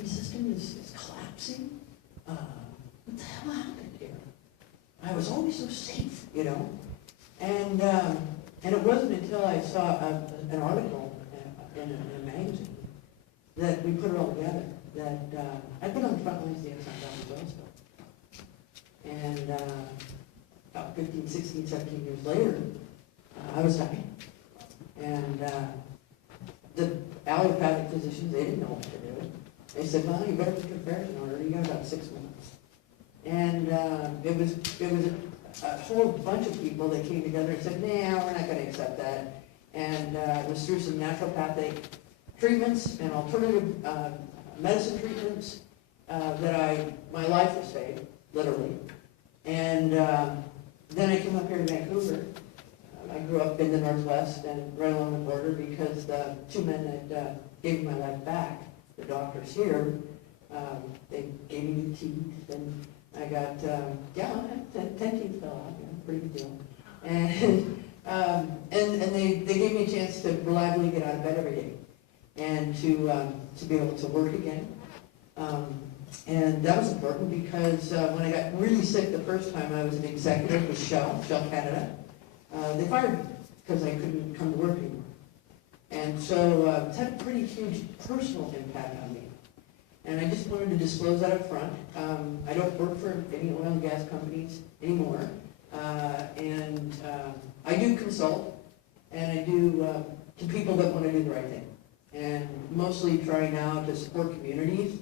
security system is collapsing. What the hell happened here? I was always so safe, you know? And it wasn't until I saw an article in a magazine that we put it all together. That I've been on the front lines of the Exxon Valley oil spill. And about 15, 16, 17 years later, I was dying. And the allopathic physicians, they didn't know what to do. They said, well, you better get your affairs in order. You got about 6 months. And it was a whole bunch of people that came together and said, nah, we're not going to accept that. And it was through some naturopathic treatments and alternative medicine treatments that my life was saved, literally. And then I came up here to Vancouver. I grew up in the Northwest and right along the border because the two men that gave me my life back, the doctors here, they gave me new teeth, and I got, 10 teeth fell out, pretty good deal. And they gave me a chance to reliably get out of bed every day and to be able to work again. And that was important because when I got really sick the first time, I was an executive with Shell Canada. They fired me because I couldn't come to work anymore. And so it's had a pretty huge personal impact on me. And I just wanted to disclose that up front. I don't work for any oil and gas companies anymore. And I do consult, and I do to people that want to do the right thing. And mostly try now to support communities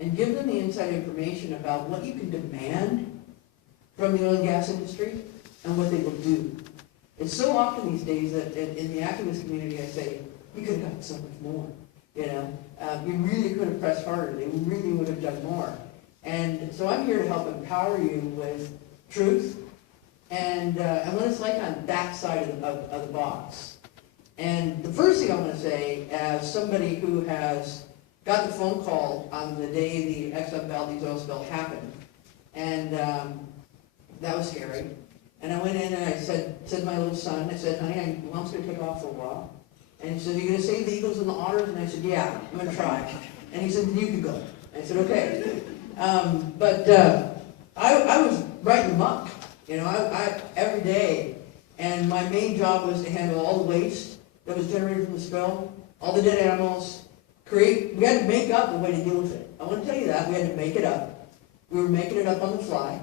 and give them the inside information about what you can demand from the oil and gas industry and what they will do. It's so often these days that in the activist community I say, you could have done so much more. You know, you really could have pressed harder. They really would have done more. And so I'm here to help empower you with truth and what it's like on that side of the box. And the first thing I want to say, as somebody who has got the phone call on the day the Exxon Valdez oil spill happened, and that was scary. And I went in and I said to my little son, I said, honey, Mom's going to take off for a while. And he said, are you going to save the eagles and the otters? And I said, yeah, I'm going to try. And he said, you can go. I said, okay. But I was right amok, you know, I every day. And my main job was to handle all the waste that was generated from the spill, all the dead animals, we had to make up a way to deal with it. I want to tell you that. We had to make it up. We were making it up on the fly.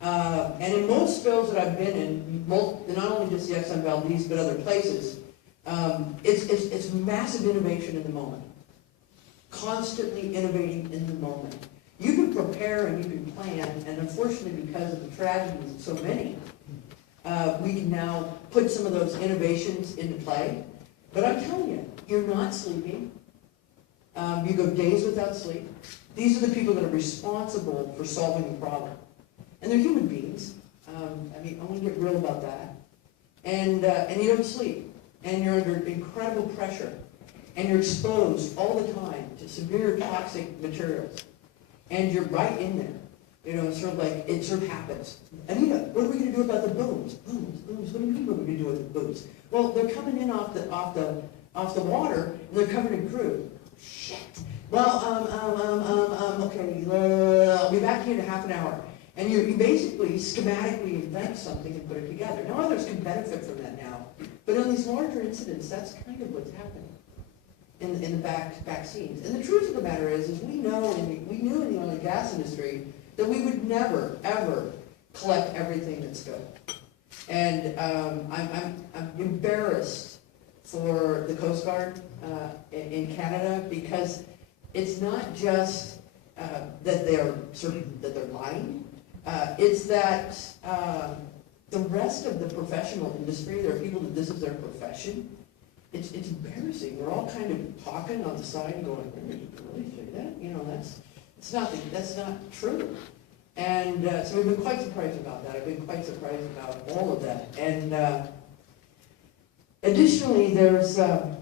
And in most spills that I've been in, not only just the Exxon Valdez, but other places, it's massive innovation in the moment. Constantly innovating in the moment. You can prepare and you can plan, and unfortunately because of the tragedies of so many, we can now put some of those innovations into play. But I'm telling you, you're not sleeping. You go days without sleep. These are the people that are responsible for solving the problem. And they're human beings. I mean, I want to get real about that. And you don't sleep. And you're under incredible pressure. And you're exposed all the time to severe toxic materials. And you're right in there. You know, it's sort of like, it sort of happens. Anita, what are we going to do about the booms? Booms. What do you mean what are we going to do with the booms? Well, they're coming in off the water, and they're covered in crude. Shit. Well, okay, I'll be back here in half an hour. And you basically schematically invent something and put it together. Now others can benefit from that now. But in these larger incidents, that's kind of what's happening in the back scenes. And the truth of the matter is we knew in the oil and gas industry that we would never, ever collect everything that's good. And I'm embarrassed for the Coast Guard in Canada because it's not just that they're lying. It's that the rest of the professional industry, there are people that this is their profession. It's embarrassing. We're all kind of talking on the side, going, "Really say that? You know, that's not true." And so we've been quite surprised about that. I've been quite surprised about all of that. And additionally, there's a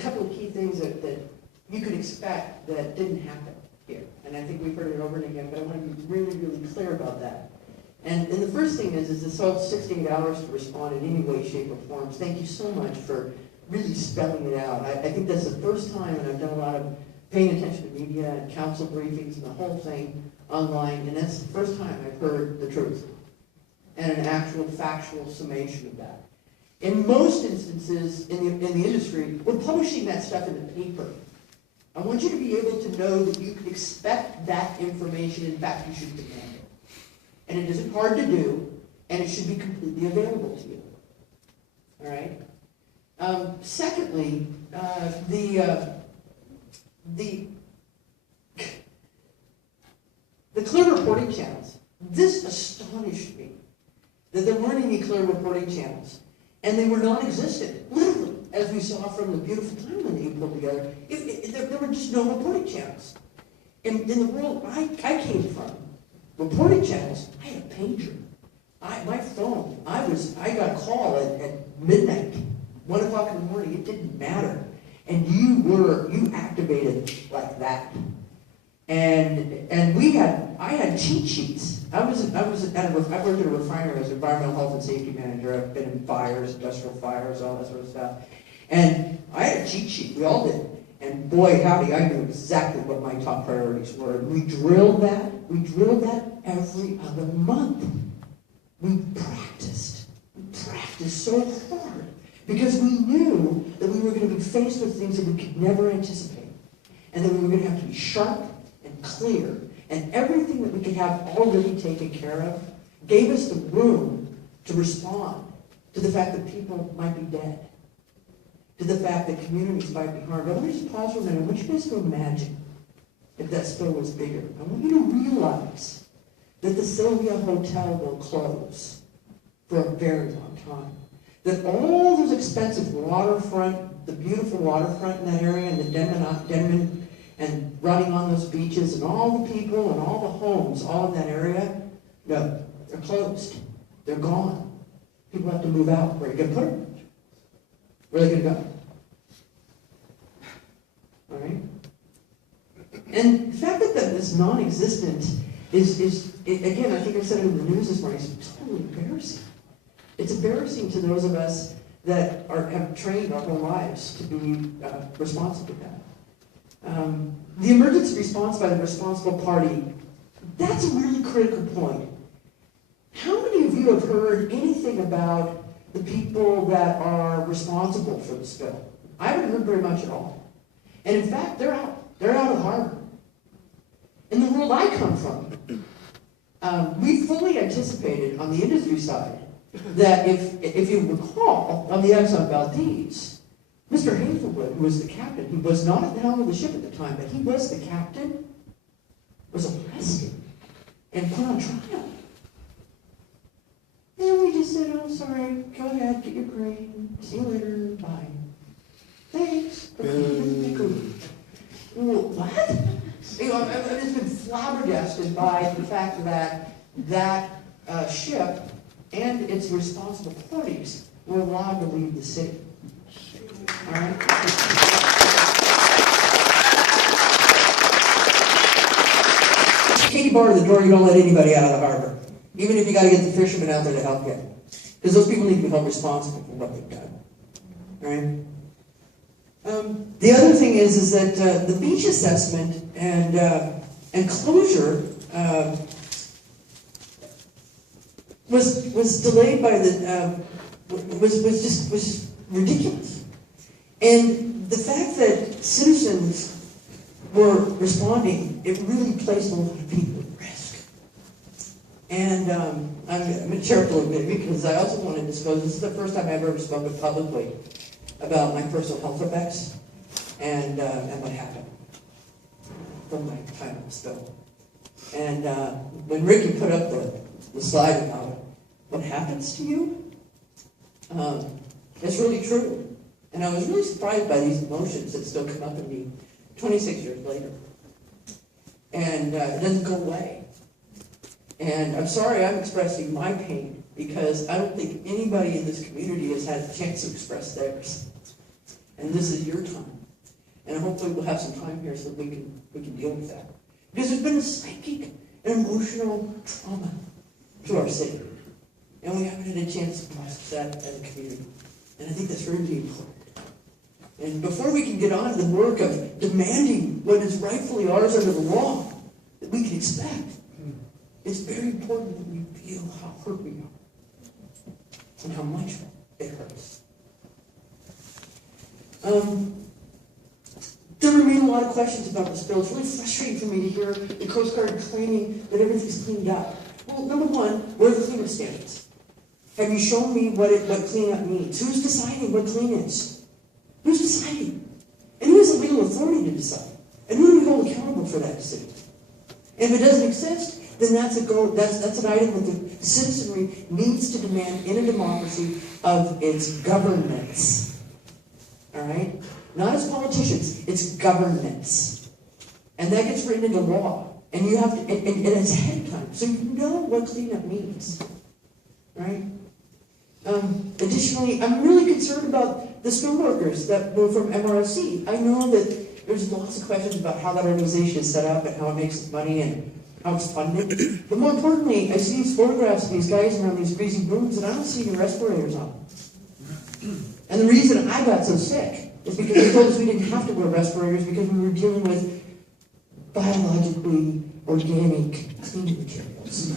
couple of key things that you could expect that didn't happen here. And I think we've heard it over and again, but I want to be really, really clear about that. And the first thing is this whole 68 hours to respond in any way, shape, or form. Thank you so much for really spelling it out. I think that's the first time, and I've done a lot of paying attention to media and council briefings and the whole thing online, and that's the first time I've heard the truth and an actual factual summation of that. In most instances in the industry, we're publishing that stuff in the paper. I want you to be able to know that you can expect that information. In fact, you should demand it. And it isn't hard to do, and it should be completely available to you. All right? Secondly, the clear reporting channels. This astonished me, that there weren't any clear reporting channels. And they were non-existent, literally, as we saw from the beautiful timeline that you pulled together. There were just no reporting channels. In the world I came from, reporting channels, I had a pager. My phone, I got a call at midnight, 1 o'clock in the morning, it didn't matter. And you activated like that. And I had cheat sheets. I worked at a refinery as environmental health and safety manager. I've been in fires, industrial fires, all that sort of stuff. And I had a cheat sheet, we all did. And boy, howdy, I knew exactly what my top priorities were. We drilled that every other month. We practiced so hard because we knew that we were going to be faced with things that we could never anticipate. And that we were going to have to be sharp and clear. And everything that we could have already taken care of gave us the room to respond to the fact that people might be dead, to the fact that communities might be harmed. I want you to just pause for a minute. I want you guys to imagine if that spill was bigger. I want you to realize that the Sylvia Hotel will close for a very long time. That all those expensive waterfront, the beautiful waterfront in that area, and the Denman and running on those beaches, and all the people and all the homes all in that area, no, they're closed. They're gone. People have to move out. Where are you going to put them? Where are they going to go? All right? And the fact that that is non-existent is, again, I think I said it in the news this morning, it's totally embarrassing. It's embarrassing to those of us that have trained our whole lives to be responsible for that. The emergency response by the responsible party, that's a really critical point. How many of you have heard anything about the people that are responsible for the spill? I haven't heard very much at all. And in fact, they're out. They're out of the harbor. In the world I come from, we fully anticipated on the industry side that if you recall, on the Exxon Valdez, Mr. Hazelwood, who was the captain, he was not at the helm of the ship at the time, but he was the captain, was arrested and put on trial. And we just said, oh, sorry, go ahead, get your crane, see you later, bye. Thanks. What? You know, I've just been flabbergasted by the fact that that ship and its responsible parties were allowed to leave the city. All right? Katie bar to the door, you don't let anybody out of the harbor. Even if you got to get the fishermen out there to help you. Because those people need to be held responsible for what they've done. All right? The other thing is that the beach assessment and closure was delayed by the was just ridiculous, and the fact that citizens were responding, it really placed a lot of people at risk. And I'm careful of it because I also want to disclose this is the first time I've ever spoken publicly about my personal health effects and what happened from my time in the spill. And when Ricky put up the slide about what happens to you, it's really true. And I was really surprised by these emotions that still come up in me 26 years later. And it doesn't go away. And I'm sorry I'm expressing my pain because I don't think anybody in this community has had a chance to express theirs. And this is your time. And hopefully we'll have some time here so that we can deal with that. Because there's been a psychic and emotional trauma to our city. And we haven't had a chance to process that as a community. And I think that's really important. And before we can get on to the work of demanding what is rightfully ours under the law, that we can expect, it's very important that we feel how hurt we are and how much it hurts. There remain a lot of questions about the spill. It's really frustrating for me to hear the Coast Guard claiming that everything's cleaned up. Well, number one, what are the cleanup standards? Have you shown me what cleanup means? Who's deciding what clean is? Who's deciding? And who has the legal authority to decide? And who do we hold accountable for that decision? And if it doesn't exist, then that's an item that the citizenry needs to demand in a democracy of its governments. All right? Not as politicians, it's governments. And that gets written into law. And you have to, and it's ahead of time. So you know what cleanup means. Right? Additionally, I'm really concerned about the spill workers that were from MRSC. I know that there's lots of questions about how that organization is set up and how it makes its money and how it's funded. But more importantly, I see these photographs of these guys around these greasy booms, and I don't see any respirators on them. And the reason I got so sick is because they told us we didn't have to wear respirators because we were dealing with biologically organic cleaning materials.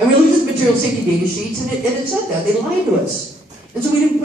And we looked at the material safety data sheets, and it said that. They lied to us. And so we didn't